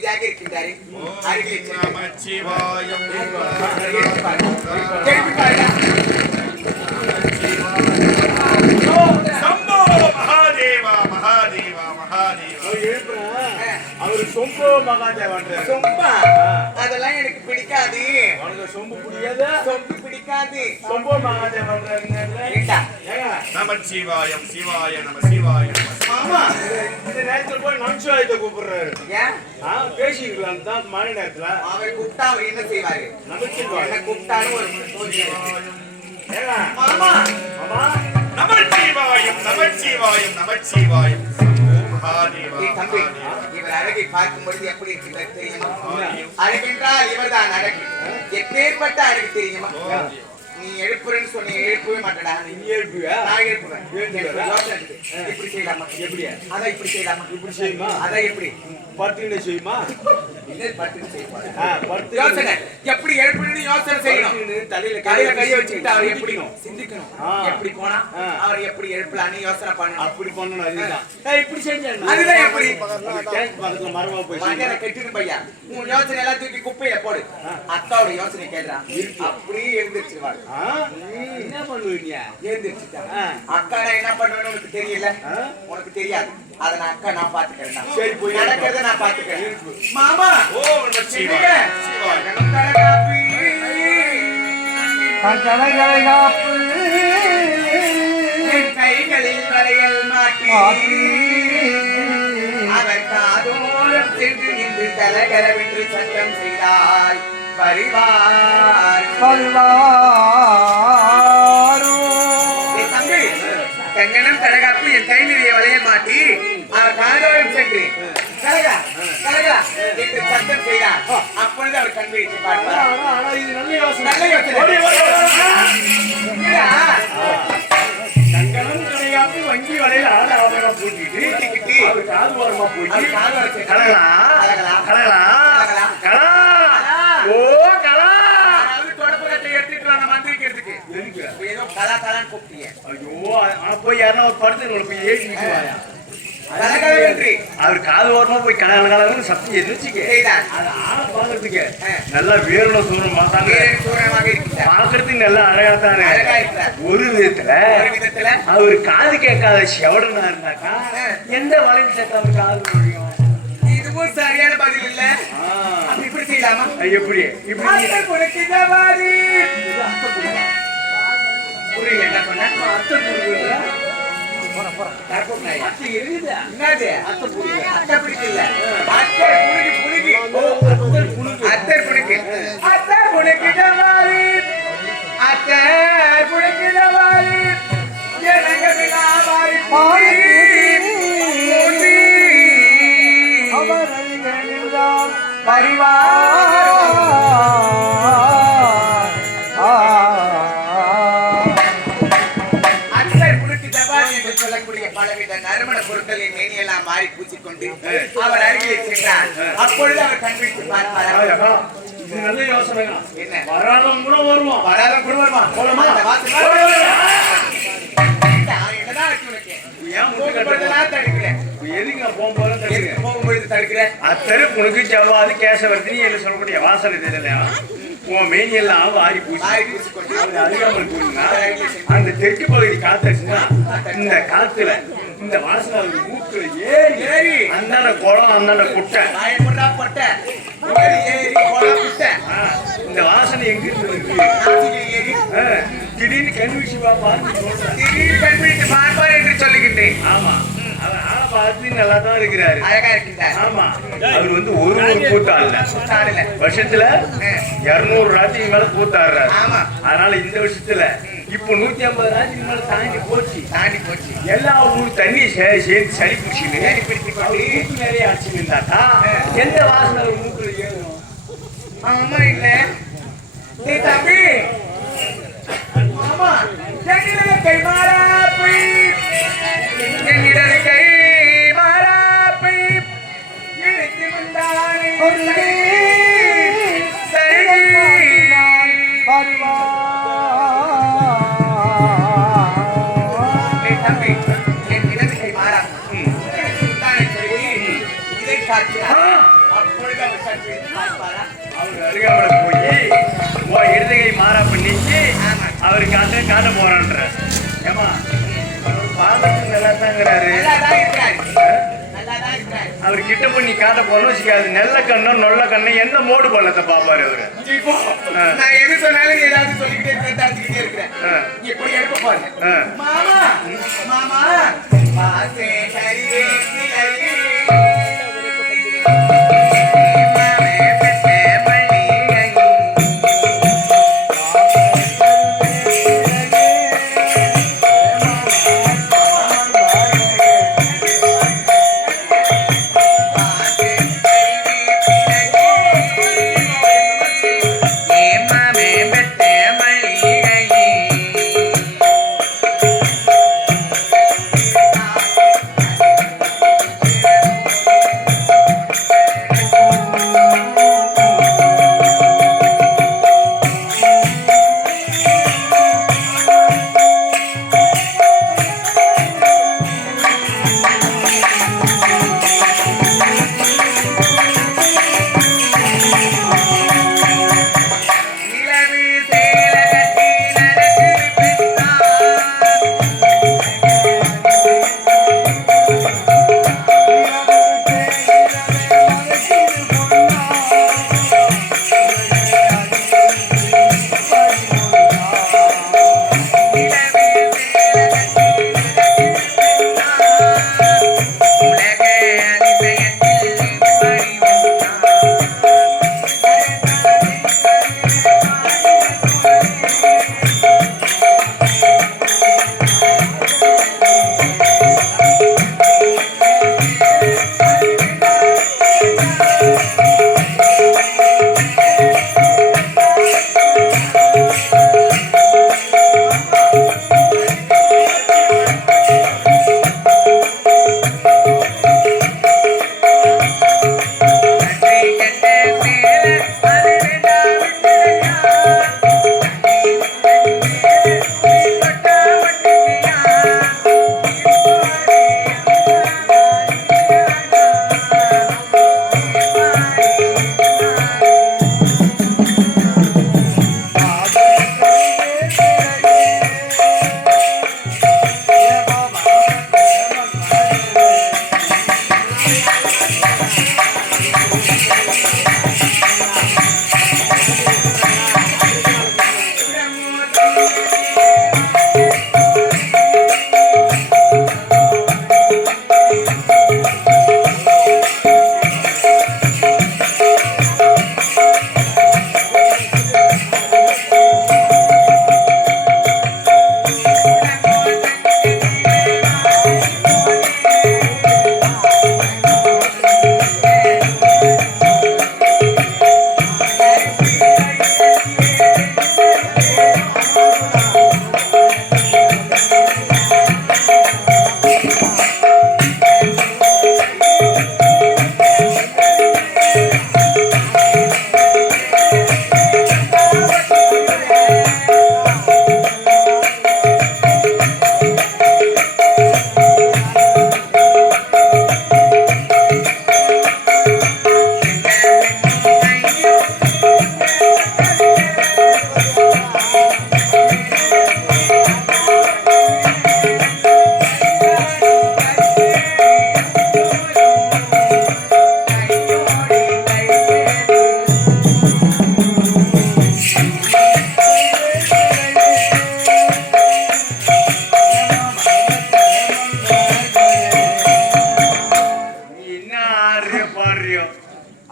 அமைதியாக இருக்கின்றாரு. அருகில் நமச்சிவாயம் சம்போ மகாதேவா மகாதேவா மகாதேவா. அவரு சொம்போ மகாதேவன்ற சொம்பா அதெல்லாம் எனக்கு பிடிக்காது. உனக்கு சொம்பு பிடிக்காது? சொம்பு பிடிக்காது. சொம்போ மகாதேவன்ற நமச்சிவாயம் சிவாய நம சிவாய நம. ஆமா இந்த நேரத்துல போய் நமச்சிவாயத்தை கூப்பிடுறாரு. ஏன் பேசிக்கலாம் தான் மழை நேரத்துல. அவரை கூப்பிட்டா அவர் என்ன செய்வாரு? நமச்சிவாயம் கூப்பிட்டாலும் ஒரு ஆமா ஆமா நமச்சிவாயம் நமச்சிவாயம் நமச்சிவாயம் சம்போ மகாதேவா. தம்பி இவர் அழகை பார்க்கும் பொழுது எப்படி இருக்கிறது தெரியுமா? அழகென்றால் இவர்தான் அழகு. எப்பேற்பட்ட அழகு தெரியுமா? நீ எழுப்புறன்னு சொன்ன எழுப்பவே மாட்டடா. நீ எழுப்புவியா? நான் எழுப்புவேன். இப்படி செய்யலாமா? எப்படியா? அதான் இப்படி செய்யலாமா? இப்படி செய்யுமா? அதான் எப்படி? படுத்துக்கிட்டே செய்யுமா? யோசனை எப்படி எழுப்பணும்னு யோசனை செய்யணும். தலையில கையை வச்சுக்கிட்டு அவர் எப்படி சிந்திக்கணும், எப்படி போனா அவர் எப்படி எழுப்பலான்னு யோசனை பண்ணணும். அப்படி பண்ணணும். அதுதான் இப்படி செஞ்சேன். அதுதான் எப்படி பக்கத்துல மரமா போய் மகனை கெட்டுன்னு பையா உன் யோசனை எல்லாம் தூக்கி குப்பையில போடு. அத்தாவோட யோசனை கேட்கிறான். அப்படியே எழுந்திருச்சுவாரு. என்ன பண்ணுவீங்க? எழுந்திருச்சுட்டா அக்கா நான் என்ன பண்ணுவேன்னு உனக்கு தெரியல, உனக்கு தெரியாது. அத நான் அக்கா நான் பாத்துக்கிறேன். சரி போய் நடக்கிறத நான் பாத்துக்கிறேன். மாமா ஓ நமச்சிவாயம் கைகளில் வளையல் மாட்டி அவர் காதோரம் சென்று நின்று கலகலவென்று சத்தம் செய்தார். பரிவார் தம்பி கங்கணம் கடகாப்பு என் கை நிறைய வளையல் மாட்டி அவர் காதோரம் சென்று கலகா கலகா என்று சத்தம் செய்தார். அப்பொழுது அவர் கண் விழித்து பார்த்தார். இது நல்ல யோசனை. நல்ல யோசனை. கங்கணம் கிடையாது வங்கி வலையில ஆதாரம் பூட்டிக்கிட்டு அவர் காது ஓரமா போயிட்டு கலகலா கலகலா கலகலா கலா ஓ கலா தொடப்பகத்தை எடுத்துட்டு வர மந்திரிக்கிறதுக்கு ஏதோ கலா கலான்னு கூப்பிட்டீங்க. ஐயோ போய் யாரா படுத்து போய் ஏறி நிற்குவாயா? அவர் காது ஓரமா போய் கலகலன்னு சப்தி எதிர்ச்சிக்க அதை ஆளை பாக்குறதுக்கு நல்லா வேறுல சூரம் பார்த்தாங்க. பாக்குறதுக்கு நல்லா அழகா தானே. ஒரு விதத்துல அவர் காது கேட்காத செவடனா இருந்தாக்கா எந்த வளையல் சேர்த்து அவர் காது முடியும்? இதுவும் சரியான பதில் இல்ல. இப்படி செய்யலாமா? எப்படி புரியல என்ன சொன்ன? பலவித நறுமண பொருட்களின் மேனியெல்லாம் மாறி பூச்சிக்கொண்டு அவர் அருகில் சென்றார். அப்பொழுது அவர் கண்பிடித்து பார்ப்பார். நல்ல யோசனை. என்ன வராதம் கூட வருமா? வராதம் கூட வருமா? போலமா? போகும்பொழுது தடுக்கிறேன். அத்தனை புனுக்கு செவ்வாது கேசவர்த்தினி என்று சொல்லக்கூடிய வாசனை தெரியல. உன் மேனியெல்லாம் வாரி பூசி அந்த தெற்கு பகுதி காத்துச்சுன்னா இந்த காத்துல இந்த வாசனை மூக்குல ஏறி அந்தாண்ட குளம் அந்தாண்ட குட்டை இந்த வாசனை எங்க இருக்கு? திடீர்னு கண்விஷி பார்ப்பார் என்று சொல்லுகின்றேன். ஆமா அவர் ஆளை பார்த்து நல்லா தான் இருக்கிறாரு. அழகா இருக்கின்றார். ஆமா அவர் வந்து ஒரு கூத்தாடல வருஷத்துல 200 ராத்திரி மேல கூத்தாடுறாரு. அதனால இந்த வருஷத்துல இப்போ 150 ராத்திரி மேல தாண்டி போச்சு. எல்லா ஊர் தண்ணி சேர்த்து சளி பிடிச்சின்னு நிறைய அடிச்சு இருந்தாக்கா எந்த வாசனை ஒரு மூக்குல ஏறும்? ஆமா இல்ல தம்பி. ஆமா கை மாறாப்பி கை மாறாப்பி இழுத்து வந்தானே தம்பி என் இடது கை மாறா இதை காட்டினார். அப்பொழுது உன் இடதுகை மாறாப்ப நீக்கி ஆமா. அவரு காட்ட போறான்ற ஏமா பாதத்துக்கு நல்லா தாங்கிறாரு. நல்லாதான் இருக்கிறாரு. நல்லாதான் இருக்கிறாரு. அவர் கிட்ட போய் நீ காட்ட போறோம்னு வச்சுக்காது. நெல்ல கண்ணோ நொல்ல கண்ணு எந்த மோடு பள்ளத்தை பாப்பாரு அவரு. இப்போ நான் எது சொன்னாலும் ஏதாவது சொல்லிக்கிட்டே இருக்கிறேன், தடுத்துக்கிட்டே இருக்கிறேன். இப்படி எடுக்க பாருங்க. மாமா மாமா பாசே சரியே கிளையே மாமே பெட்டே மல்லிகை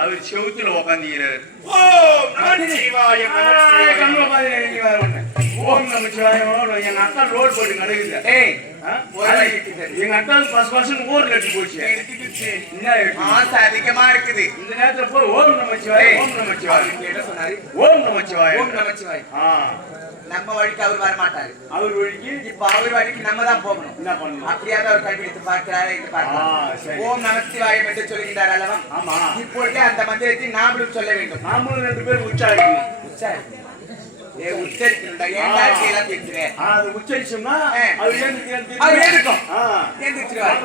அவர் செவுத்துல உட்காந்துக்கிறாரு. ஓம் நமச்சிவாயம் நமச்சிவாயம். ஓம் நமச்சிவாயம். எங்க அக்கா லோடு போட்டு நடக்குது. எங்க அக்காவுக்கு பஸ் பஸ்ன்னு ஊர் கட்டி போச்சு. அதிகமா இருக்குது. இந்த நேரத்துல போய் ஓம் நமச்சிவாயம் ஓம் நமச்சிவாயம் என்ன சொன்னாரு? ஓம் நமச்சிவாயம் ஓம் நமச்சிவாயம். நம்ம வழிக்கு அவர் வர மாட்டாரு. அவர் வழிக்கு இப்ப அவர் வழிக்கு நம்ம தான் போகணும். என்ன பண்ணணும்? அப்படியாவது அவர் கண்டுபிடித்து பார்க்கிறாரு என்று பார்க்கலாம். ஓம் நமச்சிவாயம் என்று சொல்கிறார் அல்லவா? ஆமா. இப்பொழுது அந்த மந்திரத்தை நாமளும் சொல்ல வேண்டும். நாமளும் 2 பேரும் உச்சாரிக்கணும். உச்சரிக்கணும்டா. ஏன் எல்லாம் தெரிஞ்சுறேன். அது உச்சரிச்சோம்னா அது ஏன் அவர் ஏன் இருக்கும்? ஏன் தெரிஞ்சிருவாரு.